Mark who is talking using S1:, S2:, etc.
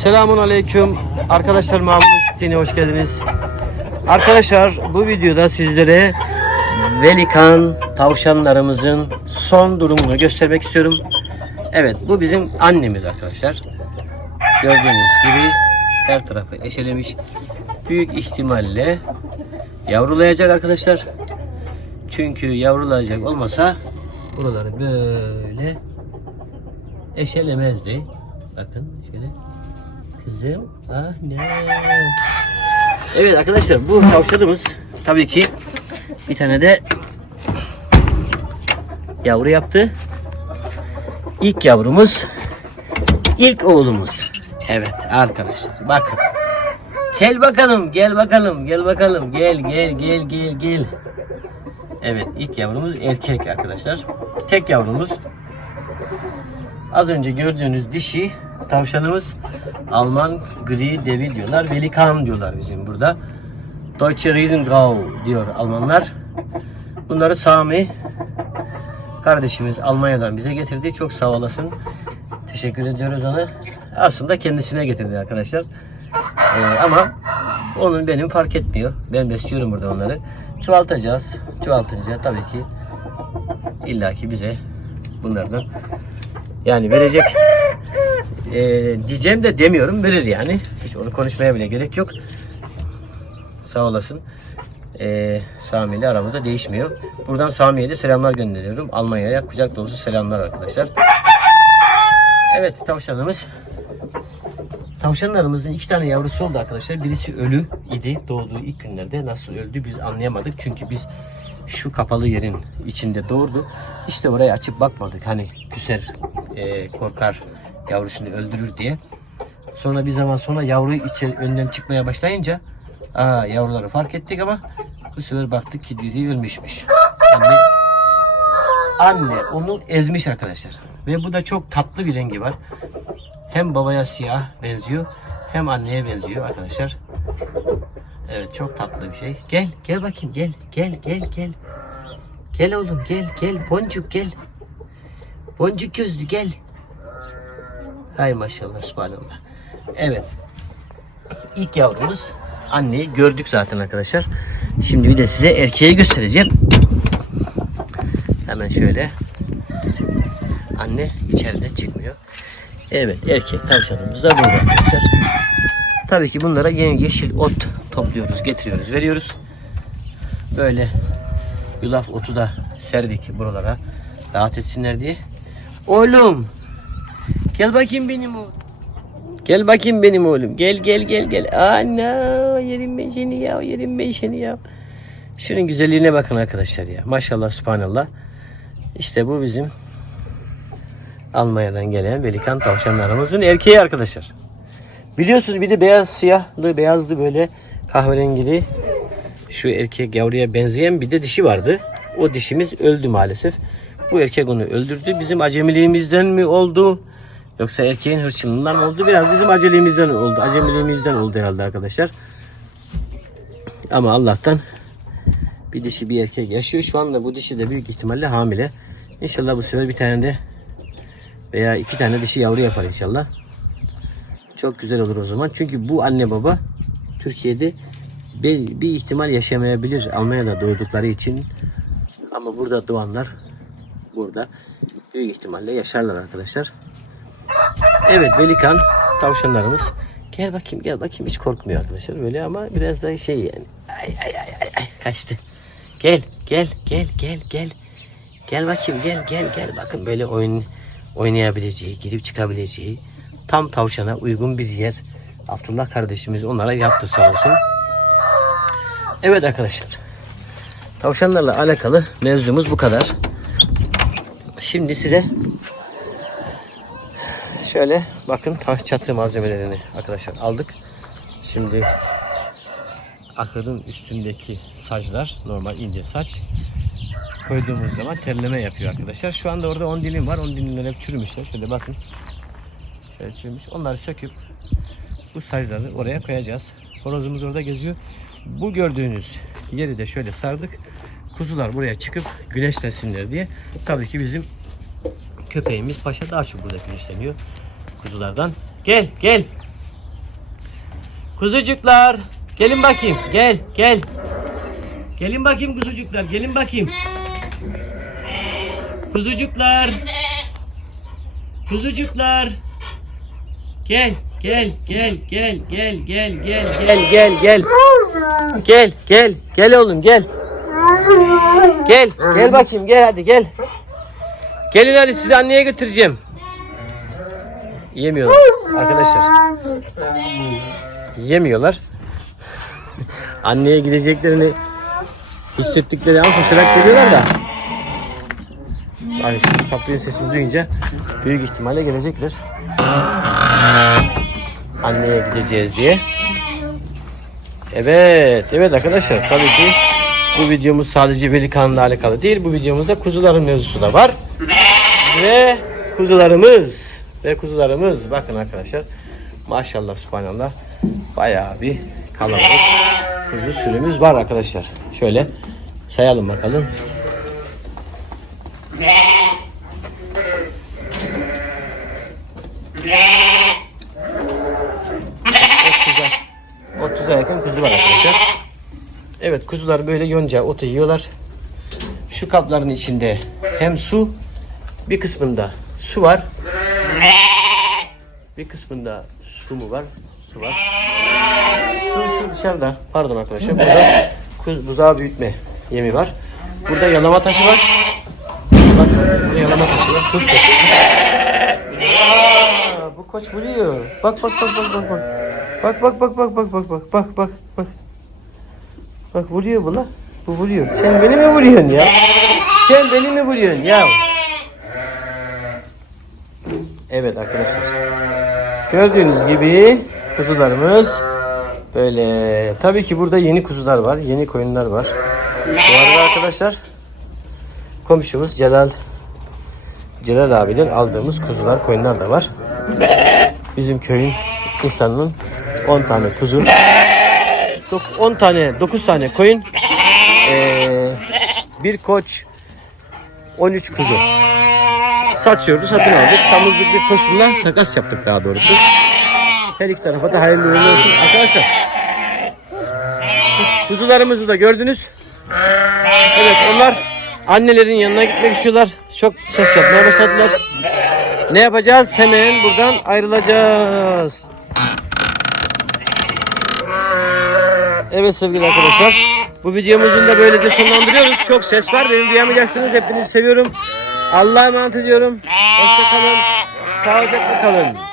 S1: Selamun Aleyküm. Arkadaşlar Mahmut'un çiftliğine hoş geldiniz. Arkadaşlar bu videoda sizlere Velikan tavşanlarımızın son durumunu göstermek istiyorum. Evet bu bizim annemiz arkadaşlar. Gördüğünüz gibi her tarafı eşelemiş. Büyük ihtimalle yavrulayacak arkadaşlar. Çünkü yavrulayacak olmasa buraları böyle eşelemezdi. Bakın şöyle. Kızım. Ah ne? Evet arkadaşlar bu tavşanımız tabii ki bir tane de yavru yaptı. İlk yavrumuz ilk oğlumuz. Evet arkadaşlar bakın. Gel bakalım, gel bakalım, gel bakalım, gel, gel, gel, gel, gel. Evet, ilk yavrumuz erkek arkadaşlar. Tek yavrumuz. Az önce gördüğünüz dişi tavşanımız Alman gri devi diyorlar. Velikan diyorlar bizim burada. Deutsche Riesengrau diyor Almanlar. Bunları Sami kardeşimiz Almanya'dan bize getirdi. Çok sağ olasın. Teşekkür ediyoruz ona. Aslında kendisine getirdi arkadaşlar. Ee, ama onun benim fark etmiyor. Ben besliyorum burada onları. Çoğaltacağız. Çoğaltınca tabii ki illaki bize bunlardan yani verecek e, diyeceğim de demiyorum verir yani. Hiç onu konuşmaya bile gerek yok. Sağ olasın. E, Sami ile aramızda değişmiyor. Buradan Sami'ye de selamlar gönderiyorum. Almanya'ya kucak dolusu selamlar arkadaşlar. Evet tavşanımız. Tavşanlarımızın iki tane yavrusu oldu arkadaşlar. Birisi ölü idi doğduğu ilk günlerde. Nasıl öldü biz anlayamadık. Çünkü biz şu kapalı yerin içinde doğurdu. Hiç de oraya açıp bakmadık. Hani küser, e, korkar, yavrusunu öldürür diye. Sonra bir zaman sonra yavru içeri önden çıkmaya başlayınca aa, yavruları fark ettik ama bu sefer baktık ki biri ölmüşmüş. Anne, anne onu ezmiş arkadaşlar. Ve bu da çok tatlı bir rengi var. Hem babaya siyah benziyor hem anneye benziyor arkadaşlar. Evet çok tatlı bir şey. Gel gel bakayım gel gel gel gel. Gel oğlum gel gel boncuk gel. Boncuk gözlü gel. Hay maşallah subhanallah. Evet. İlk yavrumuz anneyi gördük zaten arkadaşlar. Şimdi bir de size erkeği göstereceğim. Hemen şöyle. Anne içeride çıkmıyor. Evet erkek tavşanımız da burada arkadaşlar. Tabii ki bunlara yeni yeşil ot topluyoruz, getiriyoruz, veriyoruz. Böyle yulaf otu da serdik buralara rahat etsinler diye. Oğlum gel bakayım benim oğlum. Gel bakayım benim oğlum. Gel gel gel gel. Ana yerim ben ya yerim ben ya. Şunun güzelliğine bakın arkadaşlar ya. Maşallah subhanallah. İşte bu bizim Almanya'dan gelen velikan tavşanlarımızın erkeği arkadaşlar. Biliyorsunuz bir de beyaz siyahlı beyazlı böyle kahverengili şu erkek yavruya benzeyen bir de dişi vardı. O dişimiz öldü maalesef. Bu erkek onu öldürdü. Bizim acemiliğimizden mi oldu? Yoksa erkeğin hırçınlığından oldu? Biraz bizim aceliğimizden oldu. Acemiliğimizden oldu herhalde arkadaşlar. Ama Allah'tan bir dişi bir erkek yaşıyor. Şu anda bu dişi de büyük ihtimalle hamile. İnşallah bu sefer bir tane de veya iki tane dişi yavru yapar inşallah. Çok güzel olur o zaman. Çünkü bu anne baba Türkiye'de bir, bir ihtimal yaşamayabilir Almanya'da doğdukları için. Ama burada doğanlar burada büyük ihtimalle yaşarlar arkadaşlar. Evet Velikan tavşanlarımız. Gel bakayım gel bakayım hiç korkmuyor arkadaşlar böyle ama biraz daha şey yani. Ay ay ay ay, ay kaçtı. Gel gel gel gel gel. Gel bakayım gel gel gel bakın böyle oyun oynayabileceği, girip çıkabileceği tam tavşana uygun bir yer. Abdullah kardeşimiz onlara yaptı sağ olsun. Evet arkadaşlar. Tavşanlarla alakalı mevzumuz bu kadar. Şimdi size şöyle bakın taş çatı malzemelerini arkadaşlar aldık. Şimdi ahırın üstündeki saçlar normal ince saç koyduğumuz zaman terleme yapıyor arkadaşlar. Şu anda orada 10 dilim var. 10 dilimler hep çürümüşler. Şöyle bakın. Şöyle çürümüş. Onları söküp bu saçları oraya koyacağız. Horozumuz orada geziyor. Bu gördüğünüz yeri de şöyle sardık. Kuzular buraya çıkıp güneşlensinler diye. Tabii ki bizim köpeğimiz paşa daha çok burada güneşleniyor kuzulardan. Gel gel. Kuzucuklar. Gelin bakayım. Gel gel. Gelin bakayım kuzucuklar. Gelin bakayım. Kuzucuklar. Kuzucuklar. Gel gel gel gel gel gel gel gel gel gel. Gel gel gel oğlum gel. Gel gel bakayım gel hadi gel. Gelin hadi sizi anneye götüreceğim. Yemiyorlar arkadaşlar. Yemiyorlar. Anneye gideceklerini hissettikleri an koşarak geliyorlar da. Ay kapının sesini duyunca büyük ihtimalle gelecekler. Anneye gideceğiz diye. Evet, evet arkadaşlar tabii ki bu videomuz sadece Veli kanalına alakalı değil. Bu videomuzda kuzuların mevzusu da var. Ve kuzularımız ve kuzularımız bakın arkadaşlar maşallah subhanallah bayağı bir kalabalık kuzu sürümüz var arkadaşlar. Şöyle sayalım bakalım. Otuz'a 30'a yakın kuzu var. Evet kuzular böyle yonca otu yiyorlar. Şu kapların içinde hem su bir kısmında su var. Bir kısmında su mu var? Su var. Su şu dışarıda. Pardon arkadaşlar. Burada kuz, buzağı büyütme yemi var. Burada yalama taşı var. Bak burada yalama taşı var. Tuz taşı. Bu koç vuruyor. Bak bak bak bak bak bak. Bak bak bak bak bak bak bak bak bak bak. Bak vuruyor bu la. Bu vuruyor. Sen beni mi vuruyorsun ya? Sen beni mi vuruyorsun ya? Evet arkadaşlar. Gördüğünüz gibi kuzularımız böyle. Tabii ki burada yeni kuzular var. Yeni koyunlar var. Bu arada arkadaşlar komşumuz Celal Celal abiden aldığımız kuzular, koyunlar da var. Bizim köyün insanının 10 tane kuzu, dok- 10 tane, 9 tane koyun, eee, bir koç, 13 kuzu satıyordu, satın aldık. Tamızlık bir koşulla takas yaptık daha doğrusu. Her iki tarafa da hayırlı uğurlu olsun. Arkadaşlar kuzularımızı da gördünüz. Evet onlar annelerin yanına gitmek istiyorlar. Çok ses yapmaya başladılar. Ne yapacağız? Hemen buradan ayrılacağız. Evet sevgili arkadaşlar. Bu videomuzun da böylece sonlandırıyoruz. Çok ses var. Beni duyamayacaksınız. Hepinizi seviyorum. Allah'a emanet ediyorum. Hoşça kalın. Sağlıcakla kalın.